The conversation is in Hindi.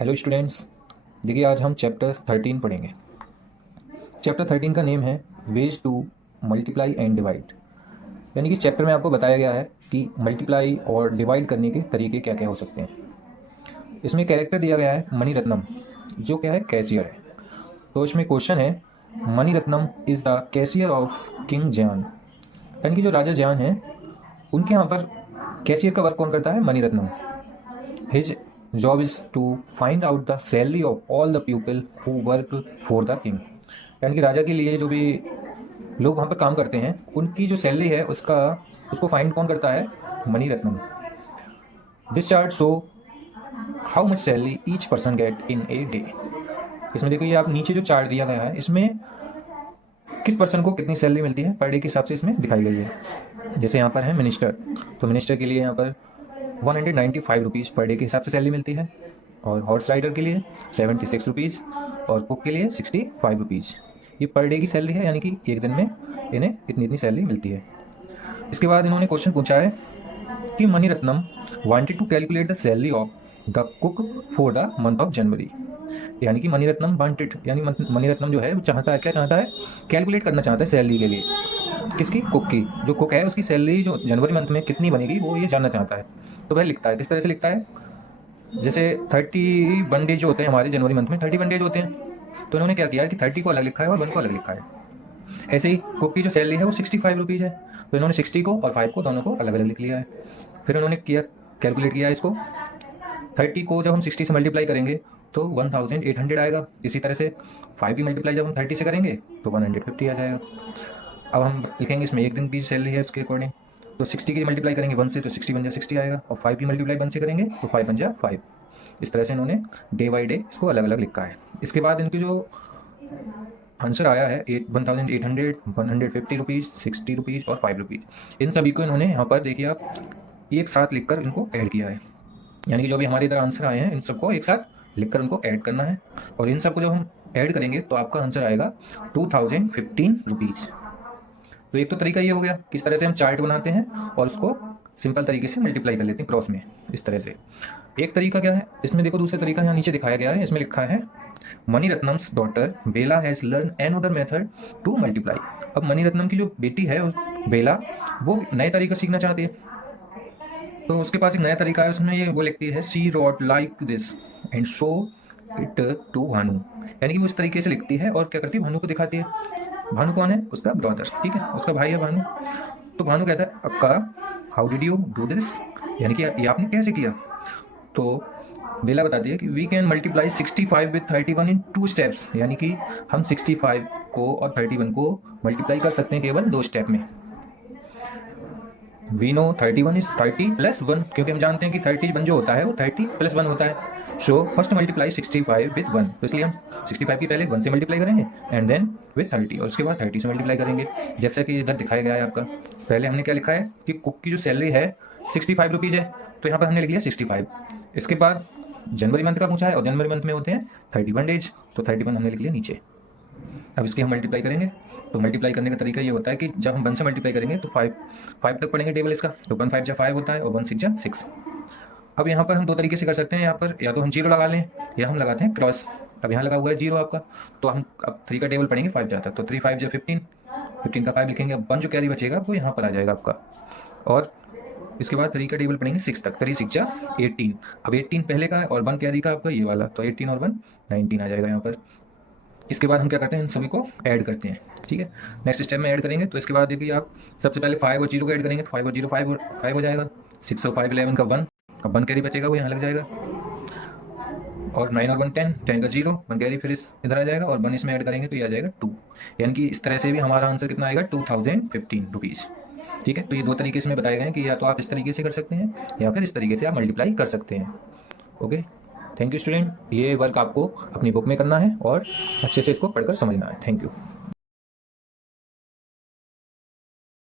हेलो स्टूडेंट्स, देखिए आज हम चैप्टर 13 पढ़ेंगे। चैप्टर 13 का नेम है ways to multiply and divide. यानी कि इस चैप्टर में आपको बताया गया है कि मल्टीप्लाई और डिवाइड करने के तरीके क्या क्या हो सकते हैं। इसमें कैरेक्टर दिया गया है मनी रत्नम, जो क्या है कैशियर है। तो इसमें क्वेश्चन है Mani Ratnam is the cashier of King Jayan. यानी कि जो राजा जयान हैं उनके यहाँ पर कैशियर का वर्क कौन करता है? Mani Ratnam. His job is to find out the salary of all the people who work for the king। यानी कि राजा के लिए जो भी लोग वहाँ पर काम करते हैं उनकी जो सैलरी है उसको फाइंड कौन करता है? Mani Ratnam. This chart show how much salary each person get in a day. इसमें देखो, ये आप नीचे जो चार्ट दिया गया है इसमें किस पर्सन को कितनी सैलरी मिलती है पर डे के हिसाब से इसमें दिखाई गई है। जैसे यहाँ पर है मिनिस्टर, तो मिनिस्टर के लिए यहाँ पर 195 रुपीज़ पर डे के हिसाब से सैलरी मिलती है, और हॉर्स राइडर के लिए 76 रुपीज़, और कुक के लिए 65 रुपीज़। ये पर डे की सैलरी है, यानी कि एक दिन में इन्हें इतनी इतनी सैलरी मिलती है। इसके बाद इन्होंने क्वेश्चन पूछा है कि Mani Ratnam wanted to calculate the salary of the cook for the month of January. यानी कि मनी रत्नम वांटेड, यानी मनी रत्नम जो है वो चाहता है, क्या चाहता है? कैलकुलेट करना चाहता है सैलरी के लिए। किसकी? कुक की। जो कुक है उसकी सैलरी जो जनवरी मंथ में कितनी बनेगी वो ये जानना चाहता है। तो वह लिखता है, किस तरह से लिखता है? जैसे 31 डेज जो होते हैं हमारे जनवरी मंथ में 31 डेज होते हैं, तो इन्होंने क्या किया है कि 30 को अलग लिखा है और 1 को अलग लिखा है। ऐसे ही कुक की जो सैलरी है वो 65 रुपीज़ है, तो इन्होंने 60 को और 5 को दोनों को अलग अलग लिख लिया है। फिर उन्होंने किया, कैलकुलेट किया इसको। 30 को जब हम 60 से मल्टीप्लाई करेंगे तो 1800 आएगा। इसी तरह से 5 की मल्टीप्लाई जब हम 30 से करेंगे तो 150 आ जाएगा। अब हम लिखेंगे इसमें एक दिन की सैलरी है उसके अकॉर्डिंग, तो 60 की मल्टीप्लाई करेंगे 1 से तो 60 बन जाए 60 आएगा, और 5 की मल्टीप्लाई 1 से करेंगे तो 5 बन जाए 5। इस तरह से इन्होंने डे बाई डे इसको अलग अलग लिखा है। इसके बाद इनकी जो आंसर आया है 1800, 150 रुपीज़, 60 रुपीज़ और 5 रुपीज़, इन सभी को इन्होंने यहाँ पर देखिए आप एक साथ लिखकर इनको ऐड किया है। यानी कि जो भी हमारे इधर आंसर आए हैं इन सबको एक साथ लिखकर उनको ऐड करना है, और इन सबको जब हम ऐड करेंगे तो आपका आंसर आएगा 2015 रुपीज़। तो एक तो तरीका ये हो गया, किस तरह से हम चार्ट बनाते हैं और उसको सिंपल तरीके से मल्टीप्लाई कर लेते हैं क्रॉस में, इस तरह से। एक तरीका क्या है इसमें देखो, दूसरा तरीका यहाँ नीचे दिखाया गया है, इसमें लिखा है Mani Ratnam's daughter Bela has learn an other method to multiply. अब मनी रत्नम की जो बेटी है बेला, वो नए तरीका सीखना चाहती है, तो उसके पास एक नया तरीका है। उसमें ये वो लिखती है she wrote like this and show it to Bhanu. यानी कि वो इस तरीके से लिखती है और क्या करती है, भानु को दिखाती है। भानु कौन है? उसका ब्रदर, ठीक है, उसका भाई है भानु। तो भानु कहता है अक्का how did you do this, यानी कि ये आपने कैसे किया? तो बेला बताती है कि we can multiply 65 with 31 in 2 steps. यानी कि हम 65 को और 31 को मल्टीप्लाई कर सकते हैं केवल 2 स्टेप में। वी नो 31 इज 30 प्लस 1, क्योंकि हम जानते हैं कि 31 जो होता है वो 30 प्लस 1 होता है। सो फर्स्ट मल्टीप्लाई 65 विद 1, तो इसलिए हम 65 की पहले 1 से मल्टीप्लाई करेंगे एंड देन विद 30, और उसके बाद 30 से मल्टीप्लाई करेंगे। जैसा कि इधर दिखाया गया है आपका, पहले हमने क्या लिखा है कि कुक की जो सैलरी है 65 रुपीज़ है, तो यहाँ पर हमने लिख लिया 65। इसके बाद जनवरी मंथ का पूछा है और जनवरी मंथ में होते हैं 31 डेज, तो 31 हमने लिख लिया नीचे। अब इसकी हम मल्टीप्लाई करेंगे, तो मल्टीप्लाई करने का तरीका ये होता है कि जब हम 1 से मल्टीप्लाई करेंगे तो 5 तक पढ़ेंगे टेबल इसका, तो 1 5 जा 5 होता है और 1 6 जा 6। अब यहाँ पर हम 2 तरीके से कर सकते हैं, यहाँ पर या तो हम 0 लगा लें या हम लगाते हैं क्रॉस। अब यहाँ लगा हुआ है 0 आपका, तो हम अब 3 का टेबल पढ़ेंगे 5 जाता, तो 3 5 जा 15, 15 का 5 लिखेंगे। अब 1 जो कैरी बचेगा वो यहाँ पर आ जाएगा आपका, और इसके बाद 3 का टेबल पढ़ेंगे 6 तक, 3 6 जा 18। अब 18 पहले का है और 1 कैरी का आपका ये वाला, तो 18 और 1 19 आ जाएगा यहाँ पर। इसके बाद हम क्या करते हैं, इन सभी को ऐड करते हैं, ठीक है। नेक्स्ट स्टेप में ऐड करेंगे, तो इसके बाद देखिए आप सबसे पहले 5 और 0 को ऐड करेंगे, तो 5 और 0 5 हो जाएगा। 6 और 5 11 का 1, अब 1 कैरी बचेगा वो यहाँ लग जाएगा, और 9 और 1 10, 10 का 0 1 कैरी फिर इधर आ जाएगा, और 1 इसमें ऐड करेंगे तो ये आ जाएगा 2। यानी कि इस तरह से भी हमारा आंसर कितना आएगा 2015 रुपीज़, ठीक है। तो ये 2 तरीके इसमें बताए गए हैं कि या तो आप इस तरीके से कर सकते हैं या फिर इस तरीके से आप मल्टीप्लाई कर सकते हैं। Okay, thank you student. ये वर्क आपको अपनी बुक में करना है और अच्छे से इसको पढ़कर समझना है। Thank you.